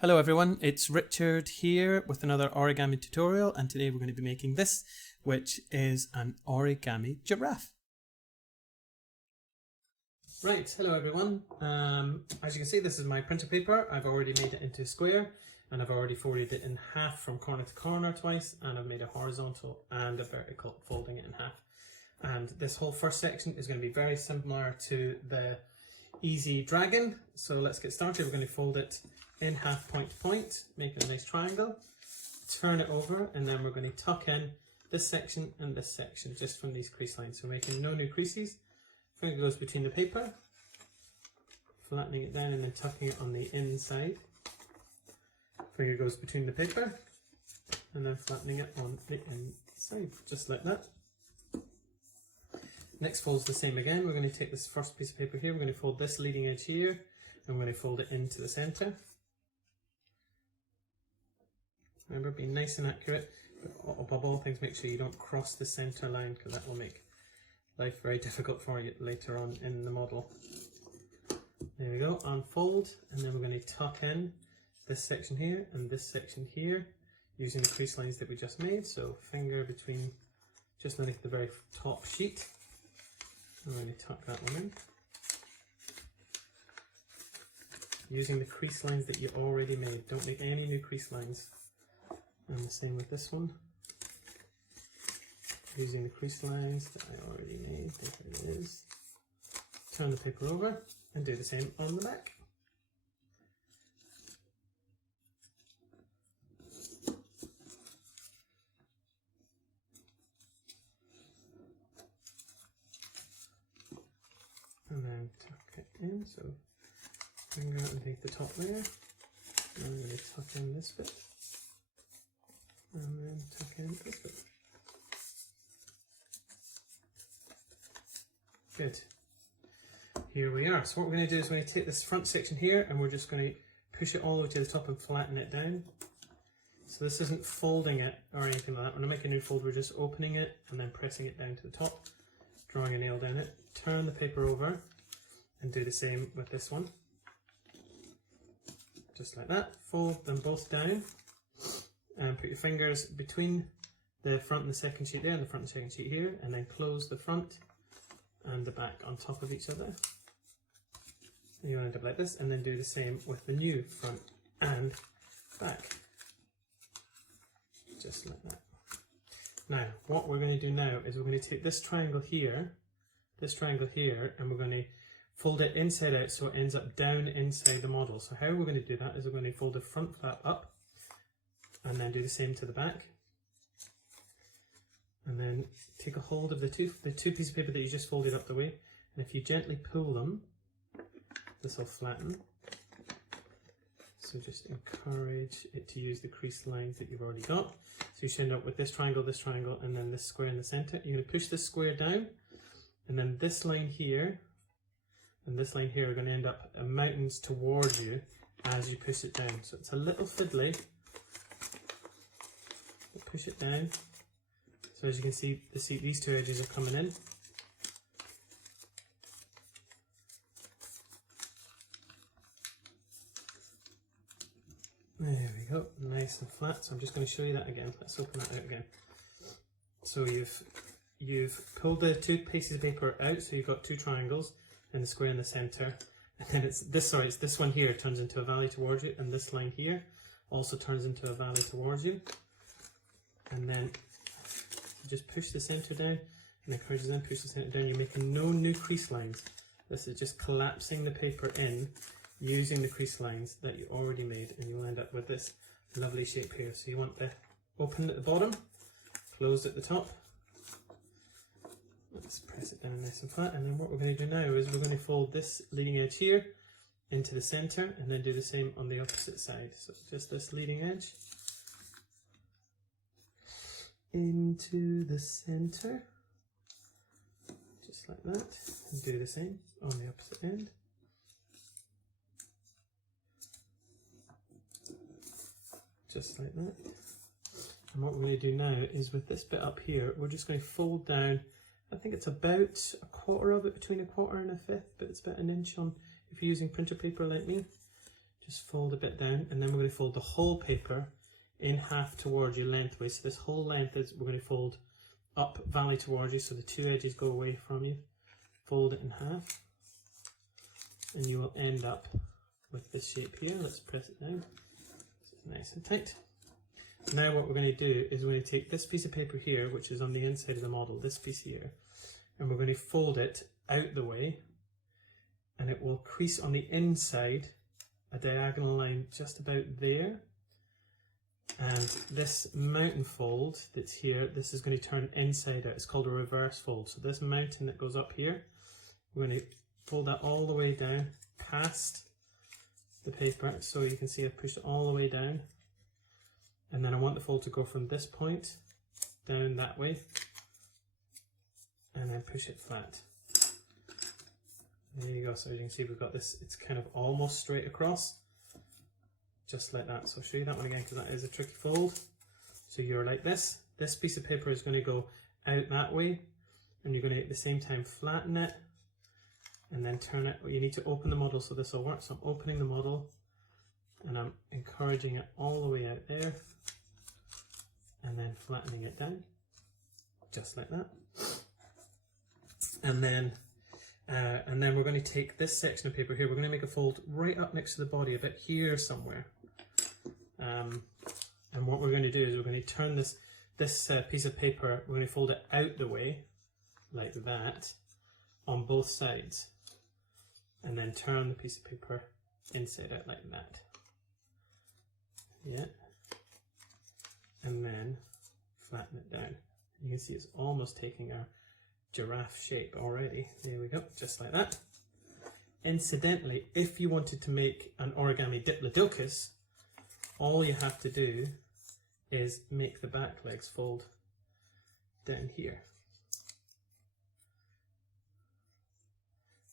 Hello everyone, it's Richard here with another origami tutorial, and today we're going to be making this, which is an origami giraffe. Right, hello everyone. As you can see, this is my printer paper. I've already made it into a square and I've already folded it in half from corner to corner twice, and I've made a horizontal and a vertical, folding it in half. And this whole first section is going to be very similar to the easy dragon. So let's get started. We're going to fold it in half point to point, make it a nice triangle, turn it over, and then we're going to tuck in this section and this section just from these crease lines. So we're making no new creases. Finger goes between the paper, flattening it down and then tucking it on the inside. Finger goes between the paper and then flattening it on the inside, just like that. Next fold's the same again. We're going to take this first piece of paper here, we're going to fold this leading edge here, and we're going to fold it into the centre. Remember, be nice and accurate, but above all things make sure you don't cross the centre line, because that will make life very difficult for you later on in the model. There we go, unfold, and then we're going to tuck in this section here and this section here using the crease lines that we just made. So finger between, just underneath the very top sheet. I'm going to tuck that one in using the crease lines that you already made. Don't make any new crease lines. And the same with this one, using the crease lines that I already made. There it is. Turn the paper over and do the same on the back. And then tuck it in, so finger underneath the top layer. And I'm going to tuck in this bit. And then tuck in this bit. Good. Here we are. So what we're going to do is we're going to take this front section here and we're just going to push it all the way to the top and flatten it down. So this isn't folding it or anything like that. When I make a new fold, we're just opening it and then pressing it down to the top, drawing a nail down it, turn the paper over and do the same with this one. Just like that. Fold them both down. And put your fingers between the front and the second sheet there and the front and second sheet here, and then close the front and the back on top of each other. And you want to end up like this, and then do the same with the new front and back. Just like that. Now, what we're going to do now is we're going to take this triangle here, and we're going to fold it inside out so it ends up down inside the model. So how we're going to do that is we're going to fold the front flap up, and then do the same to the back, and then take a hold of the two pieces of paper that you just folded up the way, and if you gently pull them, this will flatten. So just encourage it to use the crease lines that you've already got. So you should end up with this triangle, and then this square in the centre. You're going to push this square down, and then this line here and this line here are going to end up mountains towards you as you push it down. So it's a little fiddly. Push it down. So as you can see, these two edges are coming in. There we go, nice and flat. So I'm just going to show you that again. Let's open that out again. So you've pulled the two pieces of paper out, so you've got two triangles and the square in the centre. And then it's this one here turns into a valley towards you, and this line here also turns into a valley towards you. And then just push the centre down and encourage them, push the centre down. You're making no new crease lines. This is just collapsing the paper in using the crease lines that you already made, and you'll end up with this lovely shape here. So you want the open at the bottom, closed at the top. Let's press it down nice and flat, and then what we're going to do now is we're going to fold this leading edge here into the centre and then do the same on the opposite side. So just this leading edge into the centre, just like that, and do the same on the opposite end. Just like that. And what we're going to do now is with this bit up here, we're just going to fold down, I think it's about a quarter of it, between a quarter and a fifth, but it's about an inch on, if you're using printer paper like me, just fold a bit down, and then we're going to fold the whole paper in half towards you lengthways. So this whole length is, we're going to fold up valley towards you, so the two edges go away from you. Fold it in half, and you will end up with this shape here. Let's press it down. It's nice and tight. Now what we're going to do is we're going to take this piece of paper here, which is on the inside of the model, this piece here, and we're going to fold it out the way, and it will crease on the inside a diagonal line just about there. And this mountain fold that's here, this is going to turn inside out. It's called a reverse fold. So this mountain that goes up here, we're going to fold that all the way down past the paper. So you can see I've pushed it all the way down. And then I want the fold to go from this point down that way, and then push it flat. There you go. So as you can see, we've got this, it's kind of almost straight across, just like that. So I'll show you that one again, because that is a tricky fold. So you're like this. This piece of paper is going to go out that way, and you're going to at the same time flatten it and then turn it. You need to open the model so this will work. So I'm opening the model and I'm encouraging it all the way out there, and then flattening it down, just like that. And then we're going to take this section of paper here, we're going to make a fold right up next to the body, a bit here somewhere. And what we're going to do is we're going to turn this piece of paper, we're going to fold it out the way, like that, on both sides. And then turn the piece of paper inside out like that. Yeah. And then flatten it down. You can see it's almost taking our giraffe shape already. There we go, just like that. Incidentally, if you wanted to make an origami diplodocus, all you have to do is make the back legs fold down here.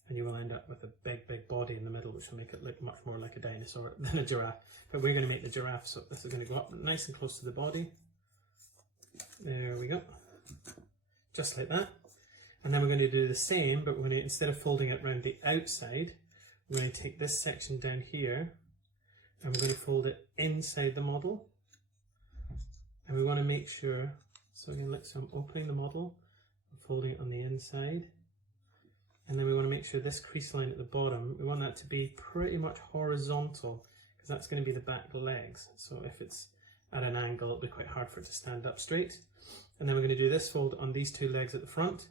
And you will end up with a big body in the middle, which will make it look much more like a dinosaur than a giraffe. But we're going to make the giraffe, so this is going to go up nice and close to the body. There we go. Just like that. And then we're going to do the same, but we're going to, instead of folding it around the outside, we're going to take this section down here, and we're going to fold it inside the model. And we want to make sure, so again, so I'm opening the model, I'm folding it on the inside. And then we want to make sure this crease line at the bottom, we want that to be pretty much horizontal, because that's going to be the back legs. So if it's at an angle, it'll be quite hard for it to stand up straight. And then we're going to do this fold on these two legs at the front,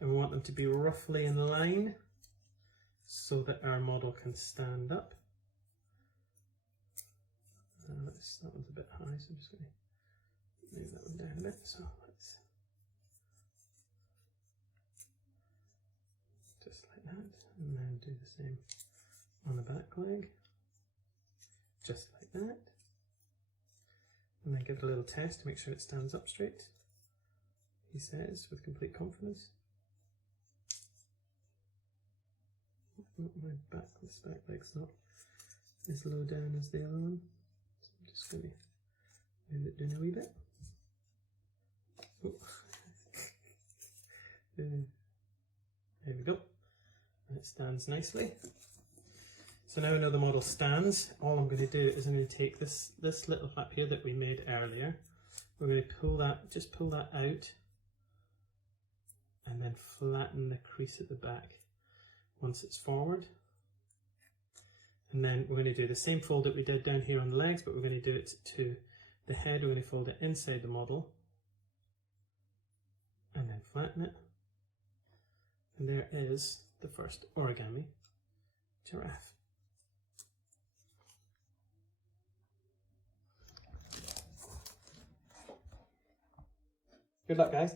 and we want them to be roughly in line so that our model can stand up. That one's a bit high, so I'm just going to move that one down a bit. So let's just like that, and then do the same on the back leg, just like that. And then give it a little test to make sure it stands up straight, he says with complete confidence. This back leg's not as low down as the other one, so I'm just going to move it down a wee bit. Oh. There we go, and it stands nicely. So now I know the model stands. All I'm going to do is I'm going to take this little flap here that we made earlier. We're going to pull that, just pull that out, and then flatten the crease at the back once it's forward. And then we're going to do the same fold that we did down here on the legs, but we're going to do it to the head. We're going to fold it inside the model, and then flatten it. And there is the first origami giraffe. Good luck, guys.